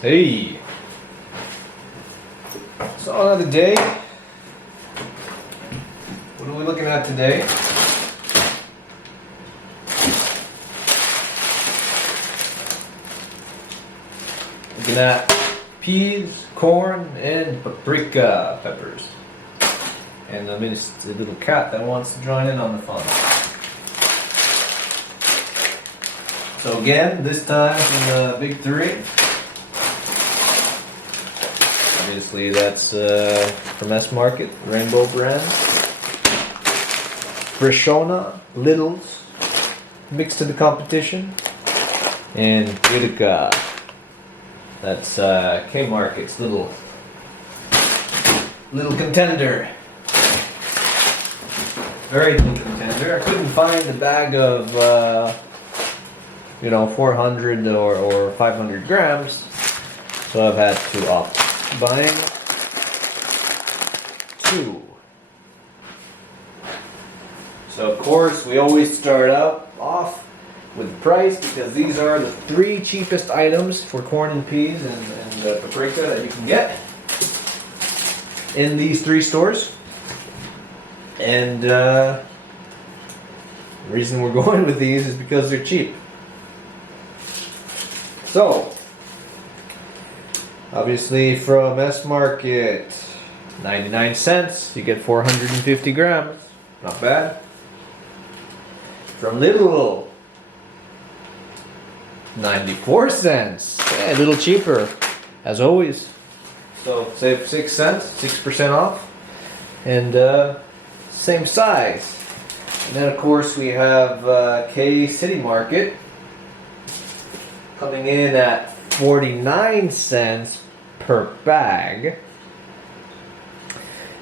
Hey! So another day. What are we looking at today? Looking at peas, corn, and paprika peppers. And I mean, it's a little cat that wants to join in on the fun. So again, this time from the big three. Obviously that's from S-Market, Rainbow brand. Freshona, Lidl's, mixed to the competition. And Paprika, that's K-Market's little contender. Very little contender. I couldn't find a bag of 400 or 500 grams, so I've had to opt buying two. So of course we always start out off with the price, because these are the three cheapest items for corn and peas and paprika that you can get in these three stores. And the reason we're going with these is because they're cheap. So, obviously from S-Market, 99 cents, you get 450 grams. Not bad. From Lidl, 94 cents. Yeah, a little cheaper, as always. So, save 6 cents, 6% off. And same size. And then of course we have K-City Market coming in at 49 cents per bag,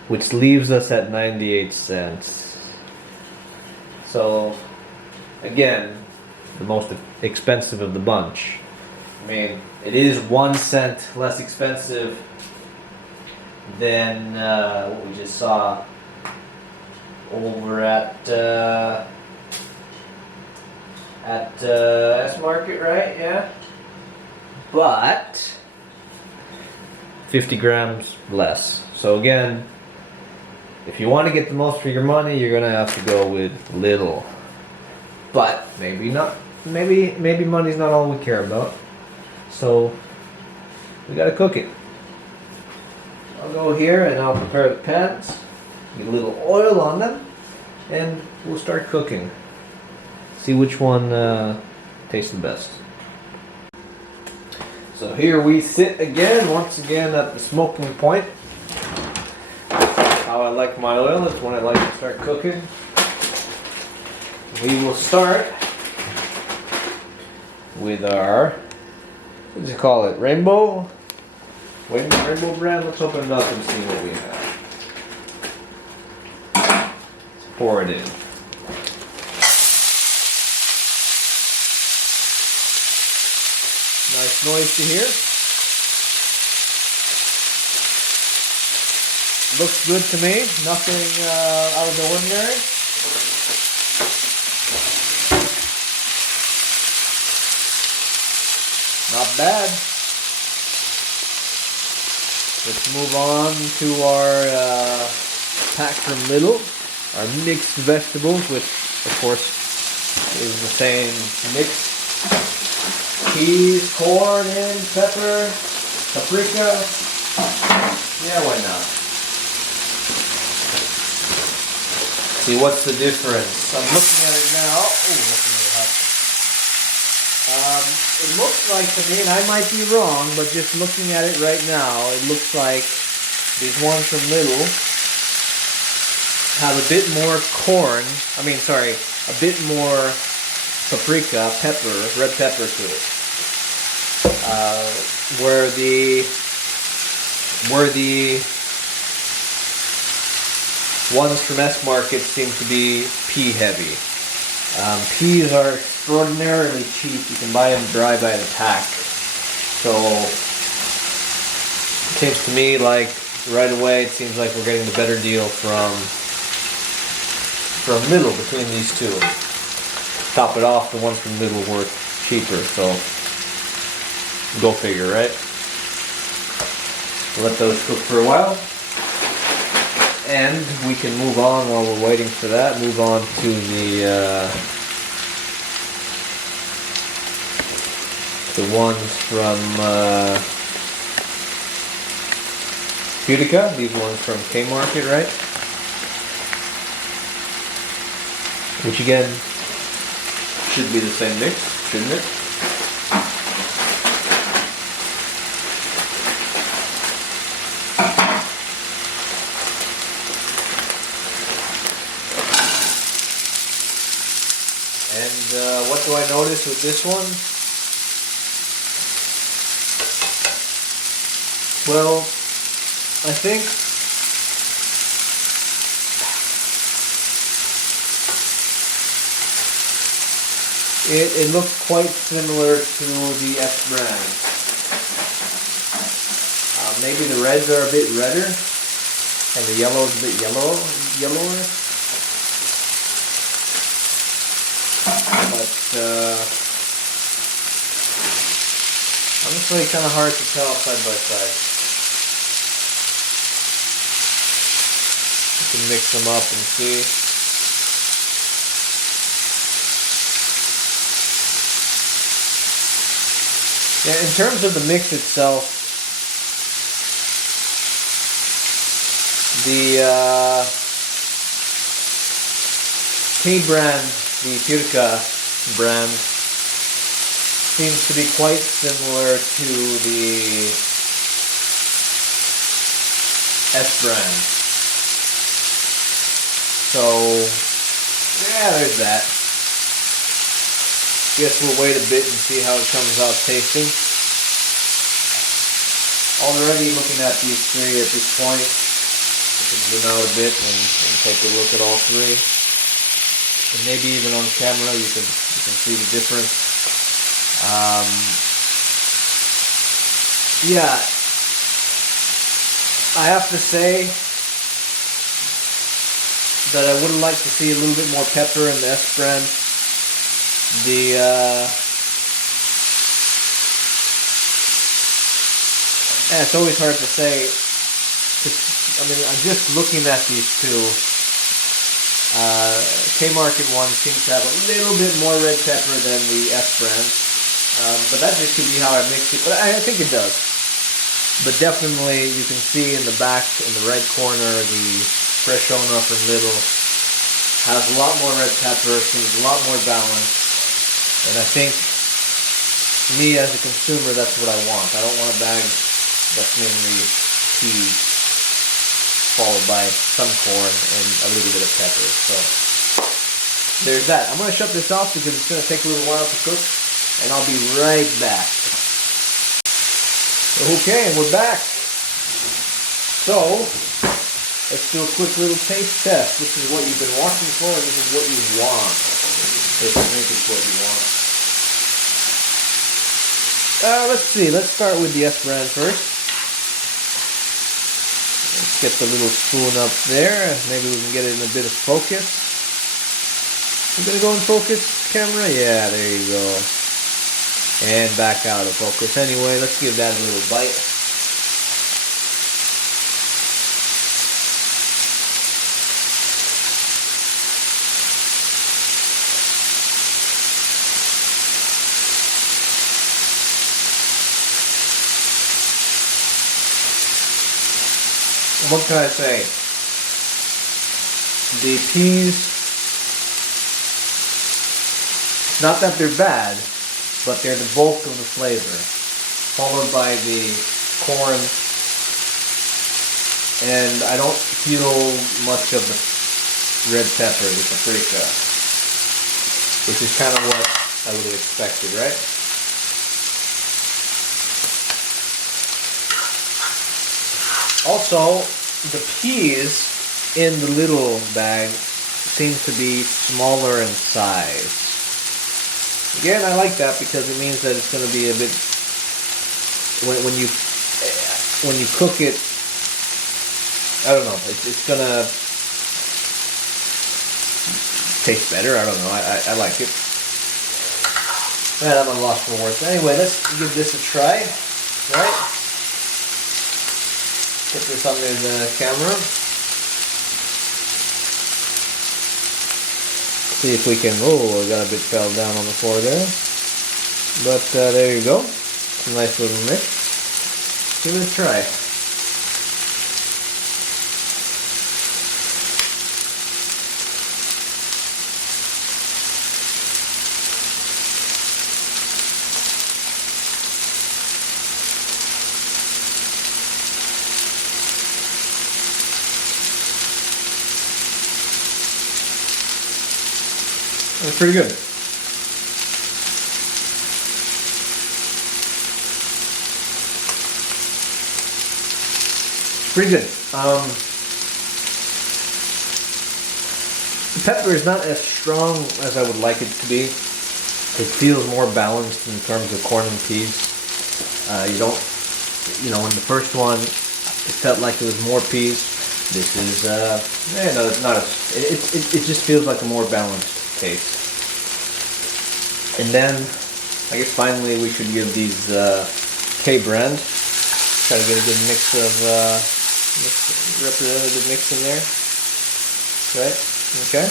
which leaves us at 98 cents. So again, the most expensive of the bunch. I mean, it is 1 cent less expensive than what we just saw over at S-Market, right? Yeah. But 50 grams less. So again, if you want to get the most for your money, you're gonna have to go with Lidl. But maybe not. Maybe money's not all we care about. So we gotta cook it. I'll go here and I'll prepare the pans. Get a little oil on them, and we'll start cooking. See which one tastes the best. So here we sit again, once again at the smoking point. How I like my oil is when I like to start cooking. We will start with our, what do you call it, Rainbow? Rainbow brand? Let's open it up and see what we have. Pour it in. Nice noise to hear. Looks good to me. Nothing out of the ordinary. Not bad. Let's move on to our pack from Lidl. Our mixed vegetables, which of course is the same mix. Peas, corn, and pepper, paprika. Yeah, why not? See, what's the difference? I'm looking at it now. Oh, looking at it up. It looks like to me, and I might be wrong, but just looking at it right now, it looks like these ones from Lidl have a bit more a bit more paprika, red pepper to it. Where the ones from S-Market seem to be pea heavy. Peas are extraordinarily cheap. You can buy them dry by the pack. So it seems to me like right away it seems like we're getting the better deal from Lidl between these two. Top it off, the ones from Lidl were cheaper, so go figure, right? Let those cook for a while. And we can move on while we're waiting for that. Move on to the ones from Paprika. These ones from K-Market, right? Which again should be the same mix, shouldn't it? And what do I notice with this one? Well, I think it looks quite similar to the S brand. Maybe the reds are a bit redder, and the yellow is a bit yellower. But honestly, kind of hard to tell side by side. You can mix them up and see. Yeah, in terms of the mix itself, the K-brand, the Paprika brand, seems to be quite similar to the S brand. So, yeah, there's that. Guess we'll wait a bit and see how it comes out tasting. Already looking at these three at this point. I can zoom out a bit and take a look at all three. And maybe even on camera you can see the difference. Yeah, I have to say that I would like to see a little bit more pepper in the S brand. It's always hard to say. I mean, I'm just looking at these two. K-Market one seems to have a little bit more red pepper than the S brand. But that just could be how I mix it. But I think it does. But definitely you can see in the back, in the right corner, the fresh owner from Lidl has a lot more red pepper, seems a lot more balanced. And I think, me as a consumer, that's what I want. I don't want a bag that's mainly peas, followed by some corn and a little bit of pepper. So, there's that. I'm going to shut this off because it's going to take a little while to cook. And I'll be right back. Okay, and we're back. So, let's do a quick little taste test. This is what you've been watching for, and this is what you want. If you think it's what you want. Let's see. Let's start with the S brand first. Let's get the little spoon up there. Maybe we can get it in a bit of focus. You gonna go in focus, camera? Yeah, there you go. And back out of focus. Anyway, let's give that a little bite. What can I say? The peas, not that they're bad, but they're the bulk of the flavor, followed by the corn, and I don't feel much of the red pepper, the paprika, which is kind of what I would have expected, right? Also, the peas in the little bag seem to be smaller in size. Again, I like that because it means that it's going to be a bit, when you cook it, I don't know, it's going to taste better. I don't know, I like it. Man, I'm at a loss for words. Anyway, let's give this a try, right? Put this under the camera. See if we can, oh, I got a bit fell down on the floor there. But there you go. It's a nice little mix. Give it a try. That's pretty good. Pretty good. The pepper is not as strong as I would like it to be. It feels more balanced in terms of corn and peas. You don't, you know, in the first one, it felt like it was more peas. This is, no, it's not. It just feels like a more balanced taste. And then, I guess finally we should give these K brand. Try to get a good mix of representative mix in there. Right? Okay.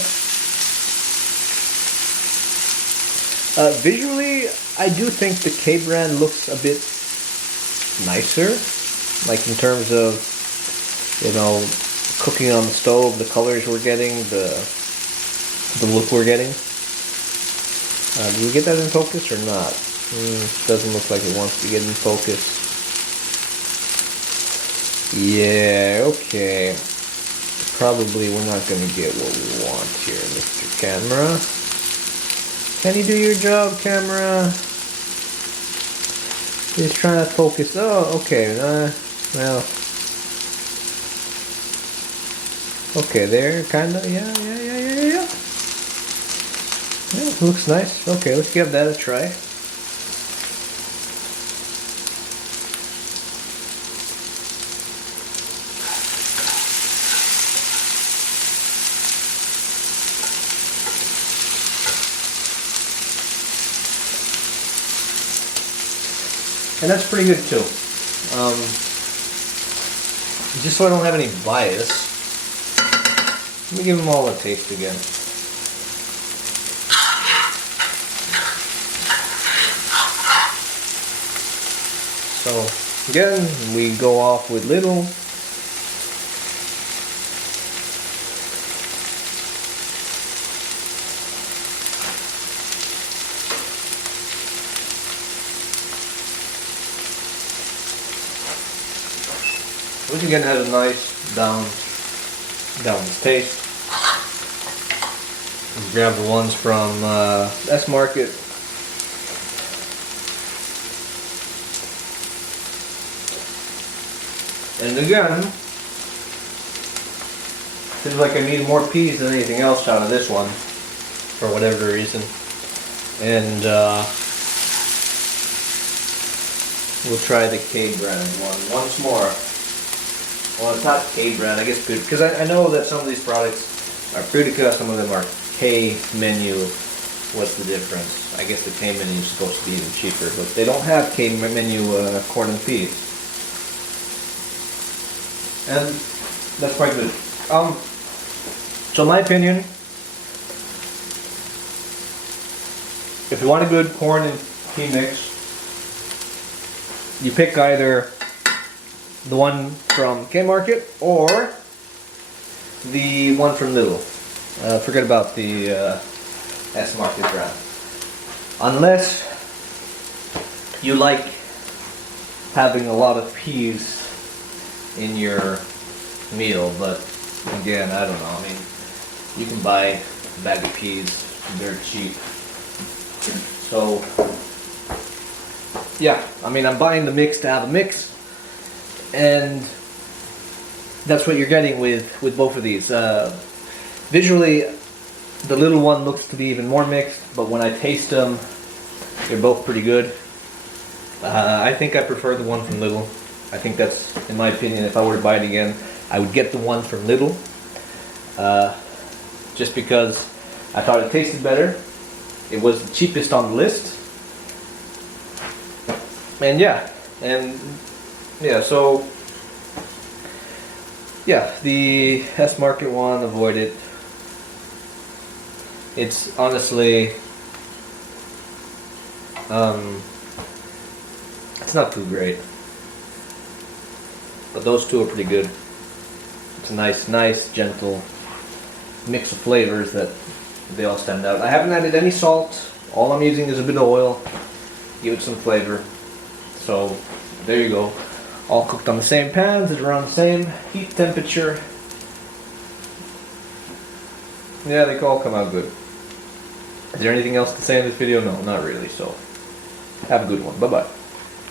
Visually, I do think the K brand looks a bit nicer, like in terms of, you know, cooking on the stove, the colors we're getting, the look we're getting. Do we get that in focus or not? Doesn't look like it wants to get in focus. Yeah, okay. Probably we're not going to get what we want here, Mr. Camera. Can you do your job, camera? Just trying to focus. Oh, okay. Well. Okay, there, kinda. Yeah. Yeah, looks nice. Okay, let's give that a try. And that's pretty good too. Just so I don't have any bias, let me give them all a taste again. So again, we go off with Lidl. Which again has a nice balanced taste. Let's grab the ones from S Market. And again, seems like I need more peas than anything else out of this one, for whatever reason. And we'll try the K brand one once more. Well, it's not K brand, I guess, because I know that some of these products are Paprika, some of them are K menu. What's the difference? I guess the K menu is supposed to be even cheaper, but they don't have K menu corn and peas. And that's quite good. So in my opinion, if you want a good corn and pea mix, you pick either the one from K-Market or the one from Lidl. Forget about the S-Market brand. Unless you like having a lot of peas in your meal, but again, I don't know. I mean, you can buy a bag of peas, they're cheap. So, yeah, I mean, I'm buying the mix to have a mix. And that's what you're getting with both of these. Visually, the little one looks to be even more mixed, but when I taste them, they're both pretty good. I think I prefer the one from Lidl. I think that's, in my opinion, if I were to buy it again, I would get the one from Lidl. Just because I thought it tasted better. It was the cheapest on the list. And yeah, so Yeah, the S Market one, avoid it. It's honestly, it's not too great. But those two are pretty good. It's a nice, gentle mix of flavors that they all stand out. I haven't added any salt. All I'm using is a bit of oil. Give it some flavor. So, there you go. All cooked on the same pans at around the same heat temperature. Yeah, they all come out good. Is there anything else to say in this video? No, not really. So, have a good one. Bye-bye.